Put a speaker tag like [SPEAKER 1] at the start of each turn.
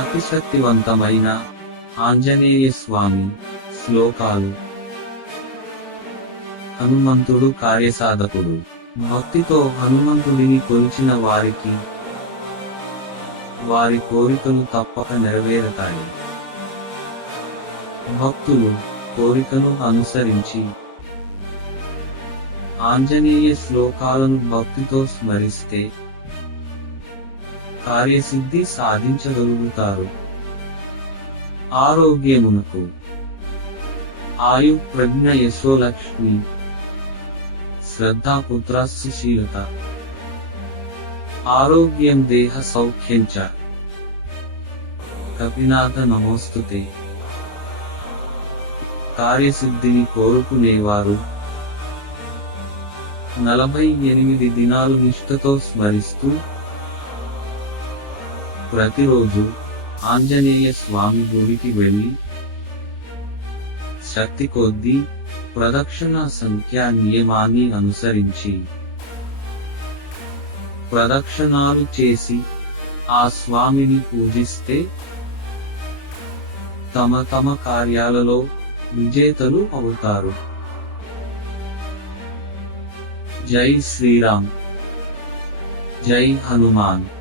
[SPEAKER 1] అతిశక్తివంతమైన ఆంజనేయ స్వామి శ్లోకాలు. హనుమంతుడు కార్యసాధకుడు. భక్తితో హనుమంతుడిని కొలిచిన వారికి వారి కోరికలు తప్పక నెరవేరతాయి. భక్తులు కోరికను అనుసరించి ఆంజనేయ శ్లోకాలను భక్తితో స్మరిస్తే కార్యసిద్ధి సాధించగలుగుతారు. ఆరోగ్యమునకు ఆయు ప్రజ్ఞ యశోలక్ష్మి. శ్రద్ధాపుత్రశీలత ఆరోగ్యం దేహ సౌఖ్యం చ. కపినాథ నమోస్తుతే. కార్యసిద్ధిని కోరుకునేవారు. నలభై ఎనిమిది దినాలు నిష్ఠతో స్మరిస్తూ ప్రతిరోజు ఆంజనేయ స్వామి గుడికి వెళ్ళి శక్తి కొద్దీ ప్రదక్షిణ సంఖ్యా నియమాన్ని అనుసరించి ప్రదక్షిణాలు చేసి ఆ స్వామిని పూజిస్తే తమ తమ కార్యాలలో విజేతలు అవుతారు. జై శ్రీరామ్. జై హనుమాన్.